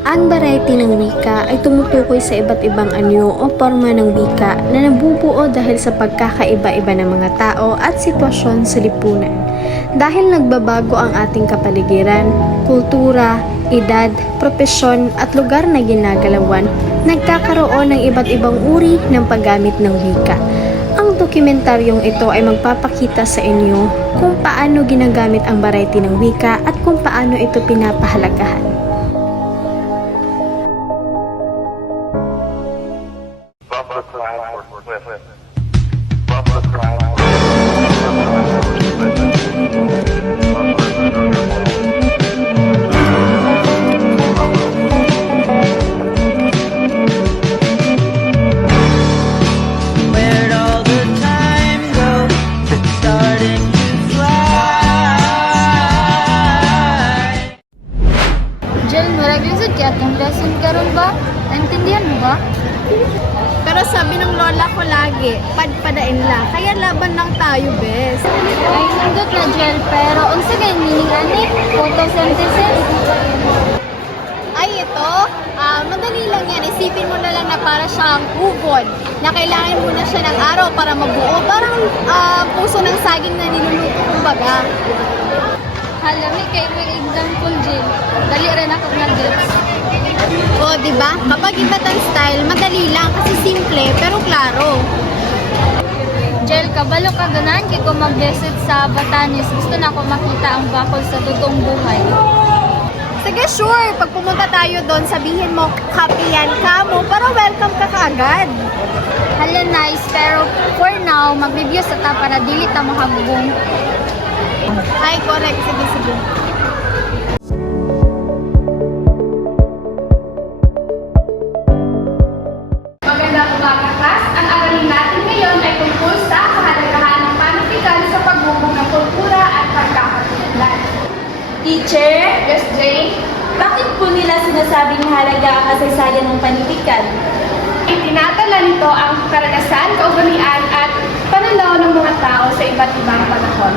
Ang variety ng wika ay tumutukoy sa iba't ibang anyo o forma ng wika na nabubuo dahil sa pagkakaiba-iba ng mga tao at sitwasyon sa lipunan. Dahil nagbabago ang ating kapaligiran, kultura, edad, propesyon at lugar na ginagalawan, nagkakaroon ng iba't ibang uri ng paggamit ng wika. Ang dokumentaryong ito ay magpapakita sa inyo kung paano ginagamit ang variety ng wika at kung paano ito pinapahalagahan. Where'd all the time go? Starting to fly. Jel, murag lisod kaya atong lesson karon ba? Naintindihan mo ba? Pero sabi ng lola ko lagi, padpadain la. Kaya laban lang tayo, bes. Ay, nindot na Jel, pero unsa kay meaning ani? Photosynthesis? Ay, ito, madali lang yan. Isipin mo na lang na para siyang ubod. Na kailangan mo na siya ng araw para mabuo. Parang puso ng saging na niluluto, kumbaga. Halami kay may example Jel. Dali rin ako na gets. O, di ba? Kapag ibatan style, madali lang kasi simple pero klaro. Jel, kabalo ka ganahan kay ko mag-visit sa Batanes. Gusto na ako makita ang bakol sa totoong buhay. Sige, sure. Pag pumunta tayo doon, sabihin mo, kapiyan ka mo para welcome ka kaagad. Hala nice, pero for now, mag-review sa ta para dili ta mahabong. Ay, correct. Sige, sige. Magandang umaga, class. Ang aralin natin ngayon ay tungkol sa kahalagahan ng panitikan sa pagbubog ng kultura at pagkakakilanlan. Teacher, Yes, Jane? bakit po nila sinasabing mahalaga ang kasaysayan ng panitikan? Itinatala nito ang karanasan, kaugalian at pananaw ng mga tao sa iba't ibang panahon.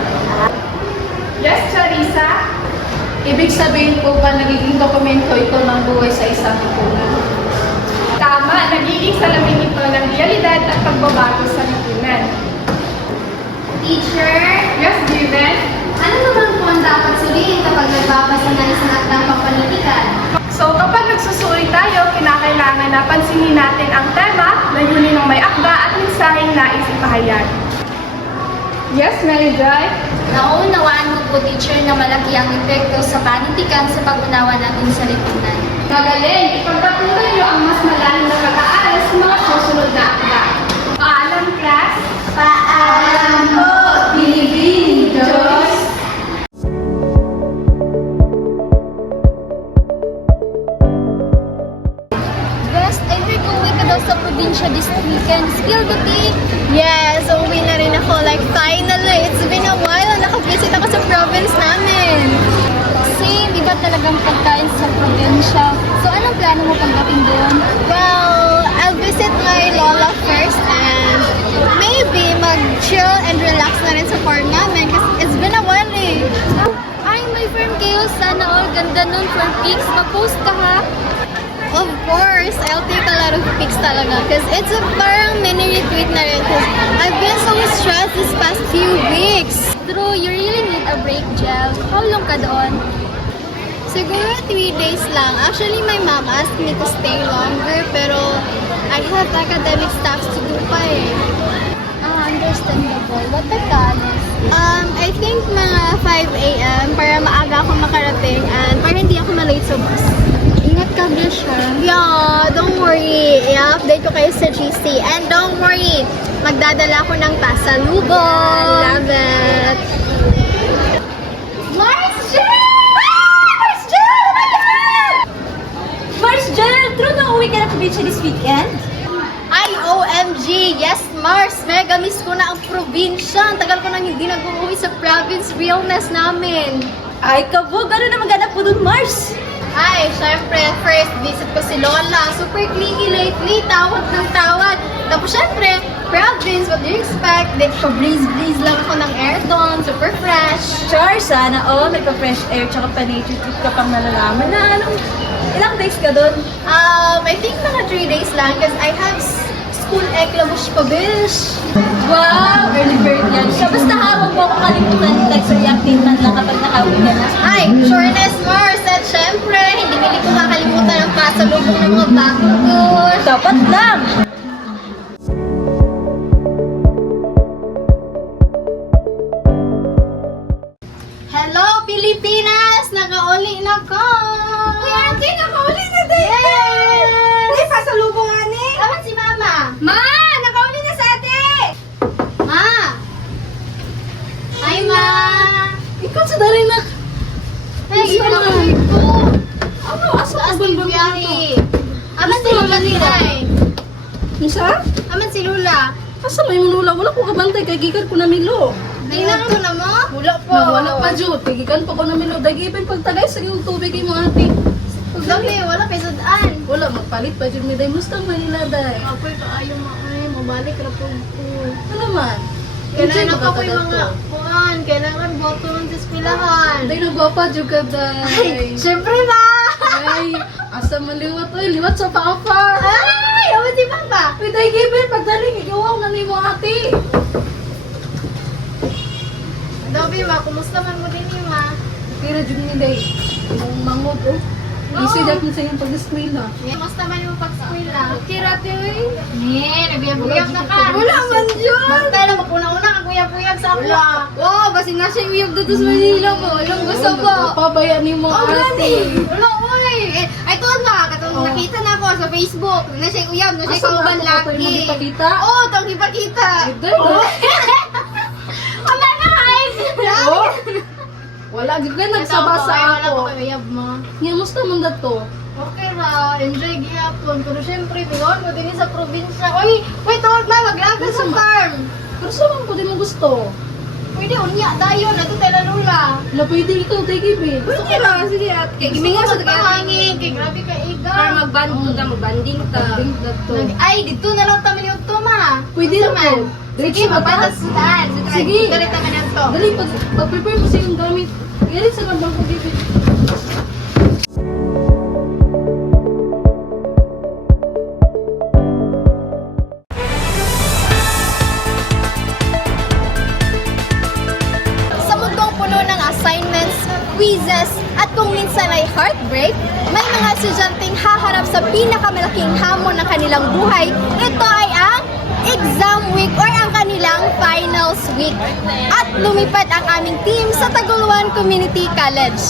Yes, Charissa? Ibig sabihin po ba nagiging dokumento ito ng buhay sa isang lipunan? Tama, nagiging salamin ito ng realidad at pagbabago sa lipunan. Teacher, Yes, Jiven? ano naman po ang dapat suriin kapag nagbabasa ng isang akdang pampanitikan? So kapag nagsusuri tayo, kinakailangan na pansinin natin ang tema, layunin ng may akda at mensaheng nais ipahayag. Yes, Mary Joy? Naunawaan mo po, teacher, na malaki ang epekto sa panitikan sa pag-unawa natin sa lipunan. Magaling! Ipagpatuloy niyo ang mas malalim na pag-aaral sa mga susunod na akda. Paalam, class! Paalam po, Binibining Diyos! Best, I heard uwi ka daw sa probinsya this weekend. Skill the tea! Yes, uwi na rin ako. Like, finally, it's been a while. Nakavisit ako sa province namin. Same, iba talagang pagkain sa probinsya. So, anong plano mo pagdating doon? Well, I'll visit my lola first and maybe mag-chill and relax na rin sa farm namin kasi it's been a while eh. Ay, my friend Kale, sana all ganda nun for pics. Pa-post ka ha? Of course, I'll take a lot of pics talaga because it's a parang mini retweet na rin because I've been so stressed this past few weeks. True, you really need a break, Jel. How long ka doon? Siguro 3 days lang. Actually, my mom asked me to stay longer pero I have academic stuff to do pa eh. Understandable. What time ka alis? I think mga 5 a.m. para maaga ako makarating and para hindi ako malate sa bus. Ingat ka, Bish, ha? Yeah, don't worry. I-update ko kayo sa GC. And don't worry, magdadala ako ng pasalubong. Love it. Mars Jel! Mars Jel! Oh my God! Mars Jel, true na uwi ka na probinsya this weekend? Ay, OMG! Yes, Mars! Mega miss ko na ang probinsya. Ang tagal ko nang hindi nag-uwi sa province realness namin. Ay, kabog, ano na maganap po dun, Mars? Ay, syempre, first visit ko si Lola. Super clingy lately, tawad ng tawad. Tapos syempre, province, what do you expect? Dito breeze-breeze lang ako ng air doon, super fresh. Char, sana all, nagpa-fresh air tsaka pa-nature trip ka pang nalalaman na ilang days ka doon? I think mga 3 days lang because I have school eklabush pa, bish. Wow! Early bird yan. Siya, basta hawag mo ako kalimutan. Nag-reactive man lang kapag nakawin ka na. Ay, sureness Mars. At syempre, hindi ko makalimutan ang pasalubong ng mga bagong tour. Dapat lang! Hello, Pilipinas! Nakauli na ko! Kuya Auntie, nakauli na din! Yes! May pasalubong nga ni? Awan si Mama. Ma! Nakauli na sa ate! Ma! Hi, Ma! Ikaw sa darin na. Ay, nakauli ko. Ano? Asa Taas ka ni ba Biyahe. Aman si Lula nila eh. Isa? Aman si Lula. Asa may manula? Wala ko kabantay. Kay gikan ko na milo. Tingnan ko na mo? Wala po. Wala pa, Jud. Kay gikan pa ko na milo. Dagipin pagtagay sa iyong tubig mo ate. Dami, wala kay Sudan. Wala, magpalit pa, Jud. May day. Mustang Manila, day. Ako'y kaayo ay mabalik na po ko. Ano man? Kailangan ako yung mga kuhan. Kailangan boto man sa eskwelahan. Day, nagwapa, Jud ka, day. Siyempre ba? Ay, asa maliwat. Ay, liwat sa papa. Ay, awan si Papa. May day, gipin. Pagdaling, igawaw na ni mo, ate. Dabi ma, kumusta man mo din yung ma? Pero, Jud ni day. Yung mangod, oh. Busy dyan sa iyong pag-eskwela. Kumusta man yung pag-eskwela? Kirate, oy. Nabiyab-buyab na ka. Wala man yun. Bantay lang, magpuna-una kang kuyab-kuyab sa ako. Wow, basing na siya uyab dito sa Manila mo. Anong gusto mo? Pabaya ni mo, Oh, ate. gani! Wala, uy! Ay, tuwan ba? Katong nakita na ako sa Facebook. Na siya uyab, na siya Asa kauban na ako laki. magkita-kita? Oo, itong ipakita. Ito, oh. Wala na, guys! Oh. Wala, di ka nagsabasa Wala ako. ko kay uyab mo. Nga, musta man dato? Okay ra, enjoy gihapon. Pero syempre, bigon mo din sa probinsya. Uy, wait, tawag na, maglaga sa farm. Pero saan ko di mo gusto? Pwede, unya tayo, nato tayo lalula. Wala, pwede ikaw, take it, Pwede ra, sige at. Kay gimingan sa tagahangin, kay grabe ka iga. Para magbanding ta. Think dato. Ay, dito na lang taman yung to, ma. Pwede Gusto na man. po. Sige, magpatas sa daan. Sige. Dali taman yung to. Dali, pag-prepare mo sa iyong gamit. Yan sa nabang ko, gipin. Sa mundong puno ng assignments, quizzes, at kung minsan ay heartbreak, may mga estudyanteng haharap sa pinakamalaking hamon ng kanilang buhay. Ito ay ang exam week or ang kanilang finals week. At lumipad ang aming team sa Taguluan Community College.